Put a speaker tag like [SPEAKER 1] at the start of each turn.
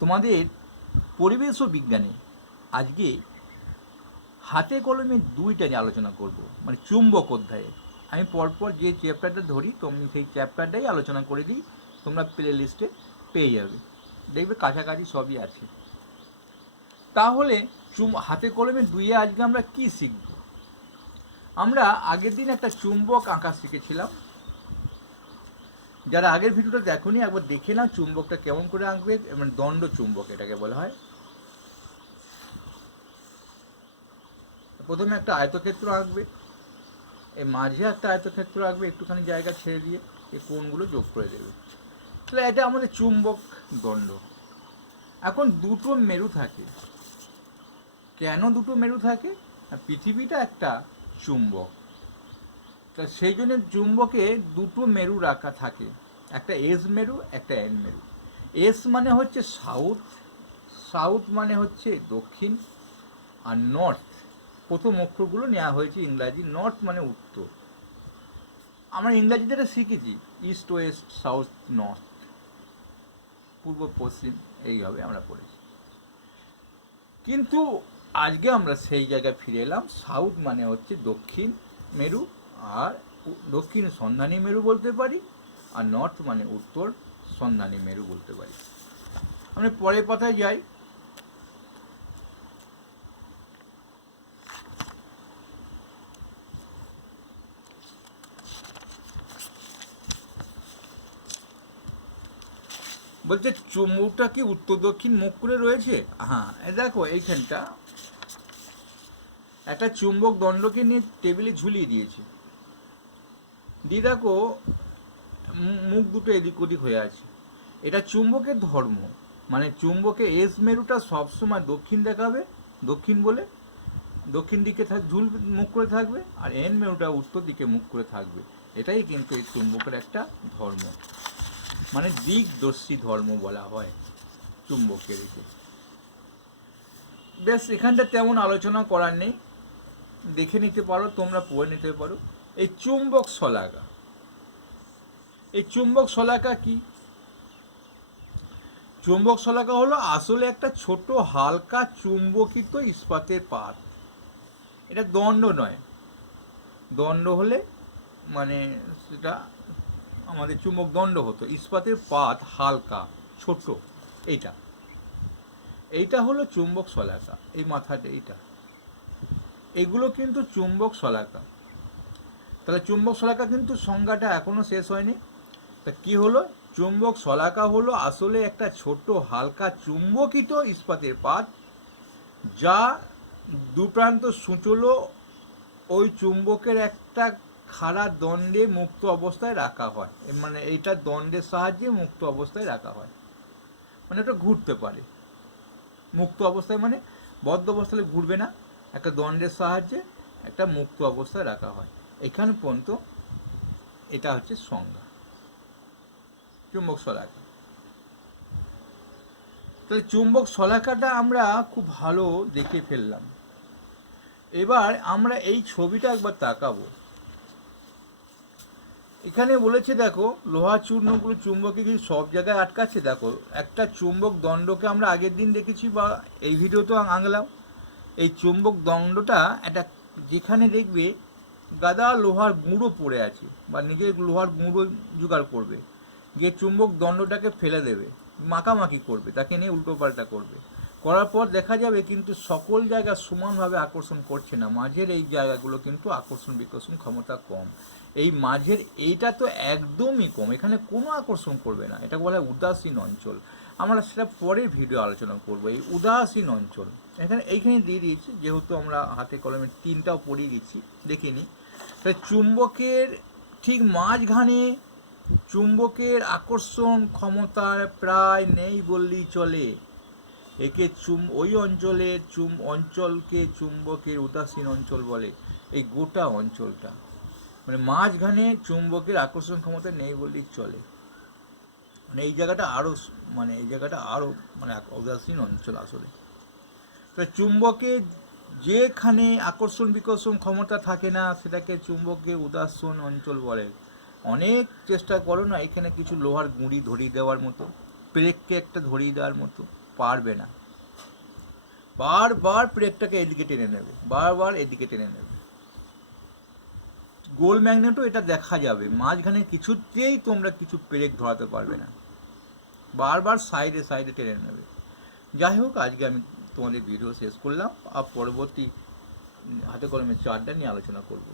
[SPEAKER 1] তোমাদের পরিবেশ ও বিজ্ঞানে আজকে হাতে কলমে দুইটা নিয়ে আলোচনা করব মানে চুম্বক অধ্যায়ে। আমি পরপর যে চ্যাপ্টারটা ধরি, তুমি, সেই চ্যাপ্টারটাই আলোচনা করে দিই, তোমরা প্লে লিস্টে পেয়ে যাবে। দেখবে কাছাকাছি সবই আছে। তাহলে চুম, হাতে কলমে দুইয়ে আজকে আমরা কি শিখব? আমরা আগের দিন একটা চুম্বক আঁকা শিখেছিলাম যারা আগের ভিডিওটা দেখোনি, একবার দেখে নাও চুম্বকটা কেমন করে আঁকবে মানে দণ্ড চুম্বক এটাকে বলা হয়। প্রথমে একটা আয়তক্ষেত্র আঁকবে এই মাঝে একটা আয়তক্ষেত্র আঁকবে, একটুখানি জায়গা ছেড়ে দিয়ে এই কোণগুলো যোগ করে দেবে। তাহলে এটা আমাদের চুম্বক দণ্ড। এখন দুটো মেরু থাকে। কেন দুটো মেরু থাকে? পৃথিবীটা একটা চুম্বক। তা সেই জন্য চুম্বকে দুটো মেরু রাখা থাকে। একটা এস মেরু, একটা এন মেরু। এস মানে হচ্ছে সাউথ সাউথ মানে হচ্ছে দক্ষিণ, আর নর্থ প্রথম অক্ষরগুলো নেওয়া হয়েছে ইংরাজি নর্থ মানে উত্তর। আমরা ইংরাজিতে এটা শিখেছি ইস্ট ওয়েস্ট সাউথ নর্থ পূর্ব, পশ্চিম এইভাবে আমরা পড়েছি। কিন্তু আজকে আমরা সেই জায়গায় ফিরে এলাম সাউথ মানে হচ্ছে দক্ষিণ মেরু আর দক্ষিণ সন্ধানী মেরু বলতে পারি, আর নর্থ মানে উত্তর সন্ধানী মেরু বলতে পারি। আমি পরের পাতায় যাই। বলছে, চুম্বকটা কি উত্তর দক্ষিণ মুখ করে রয়েছে? হ্যাঁ দেখো এইখানটা। একটা চুম্বক দণ্ডকে নিয়ে টেবিলে ঝুলিয়ে দিয়েছে। মু- মুখ দুটো এদিক ওদিক হয়ে আছে। এটা চুম্বকের ধর্ম। মানে চুম্বকে এস মেরুটা সবসময় দক্ষিণ দেখাবে, দক্ষিণ বলে। দক্ষিণ দিকে থাক ঝুল মুখ করে থাকবে আর এন মেরুটা উত্তর দিকে মুখ করে থাকবে। এটাই কিন্তু এই চুম্বকের একটা ধর্ম। মানে দিকদর্শী ধর্ম বলা হয় চুম্বকের একে। বেশ এখানটা তেমন আলোচনা করার নেই। দেখে নিতে পারো, তোমরা পড়ে নিতে পারো। এই চুম্বক শলাকা। এই চুম্বক শলাকা কি? চুম্বক শলাকা হলো আসলে একটা ছোট, হালকা, চুম্বকিত ইস্পাতের পাত। এটা দণ্ড নয়। দণ্ড হলে মানে সেটা আমাদের চুম্বক দণ্ড হতো। ইস্পাতের পাত হালকা, ছোট, এইটা। এইটা হলো চুম্বক শলাকা। এই মাথাটা এইটা। এগুলো কিন্তু চুম্বক শলাকা। তাহলে চুম্বক শলাকা কিন্তু সংজ্ঞাটা এখনও শেষ হয়নি। তা কি হলো? চুম্বক শলাকা হলো আসলে একটা ছোট হালকা চুম্বকিত ইস্পাতের পাত, যা দুপ্রান্ত সূচলো ওই চুম্বকের একটা খাড়া দণ্ডে মুক্ত অবস্থায় রাখা হয়। মানে এইটা দণ্ডের সাহায্যে মুক্ত অবস্থায় রাখা হয়। মানে এটা ঘুরতে পারে। মুক্ত অবস্থায় মানে বদ্ধ অবস্থায় ঘুরবে না। একটা দণ্ডের সাহায্যে একটা মুক্ত অবস্থায় রাখা হয়। এখানে পর্যন্ত এটা হচ্ছে সংজ্ঞা। চুম্বক শলাকা। তাহলে চুম্বক শলাকাটা আমরা খুব ভালো দেখে ফেললাম। এবার আমরা এই ছবিটা একবার তাকাবো। এখানে বলেছে, দেখো, লোহা চূর্ণগুলো চুম্বকে কিছু সব জায়গায় আটকাচ্ছে? দেখো, একটা চুম্বক দণ্ডকে আমরা আগের দিন দেখেছি বা এই ভিডিওতেও আঁকলাম এই চুম্বক দণ্ডটা একটা যেখানে দেখবে গাদা লোহার গুঁড়ো পড়ে আছে বা নিজের লোহার গুঁড়ো জোগাড় করবে। গিয়ে চুম্বক দণ্ডটাকে ফেলে দেবে, মাখামাখি করবে, তাকে নিয়ে উল্টোপাল্টা করবে। করার পর দেখা যাবে কিন্তু সকল জায়গা সমানভাবে আকর্ষণ করছে না। মাঝের এই জায়গাগুলো কিন্তু আকর্ষণ বিকর্ষণ ক্ষমতা কম। এই মাঝের এইটা তো একদমই কম। এখানে কোনো আকর্ষণ করবে না। এটা বলা হয় উদাসীন অঞ্চল। আমরা সেটা পরের ভিডিও আলোচনা করব। এই উদাসীন অঞ্চল। এখানে এইখানে দিয়ে দিয়েছি, যেহেতু আমরা হাতে কলমে তিনটাও পড়িয়ে দিচ্ছি, দেখিনি। তাই চুম্বকের ঠিক মাঝখানে চুম্বকের আকর্ষণ ক্ষমতা প্রায় নেই বললেই চলে। একে চুম, ওই অঞ্চলের চুম অঞ্চলকে চুম্বকের উদাসীন অঞ্চল বলে। এই গোটা অঞ্চলটা। মানে মাঝখানে চুম্বকের আকর্ষণ ক্ষমতা নেই বললেই চলে। মানে এই জায়গাটা আরও মানে এই জায়গাটা আরও মানে উদাসীন অঞ্চল আসলে। তা চুম্বকে যেখানে আকর্ষণ বিকর্ষণ ক্ষমতা থাকে না, সেটাকে চুম্বকের উদাসন অঞ্চল বলে। অনেক চেষ্টা করো না, এখানে কিছু লোহার গুঁড়ি ধরিয়ে দেওয়ার মতো ব্রেককে একটা ধরিয়ে দেওয়ার মতো, পারবে না। বারবার ব্রেকটাকে এদিকে টেনে নেবে, বারবার এদিকে টেনে নেবে। গোল ম্যাগনেটও এটা দেখা যাবে, মাঝখানে কিছুতেই তোমরা কিছু ব্রেক ধরাতে পারবে না। বারবার সাইডে সাইডে টেনে নেবে। যাই হোক, আজকে আমি তোমাদের ভিডিও শেষ করলাম আর পরবর্তী হাতে কলমে চারটা নিয়ে আলোচনা করব।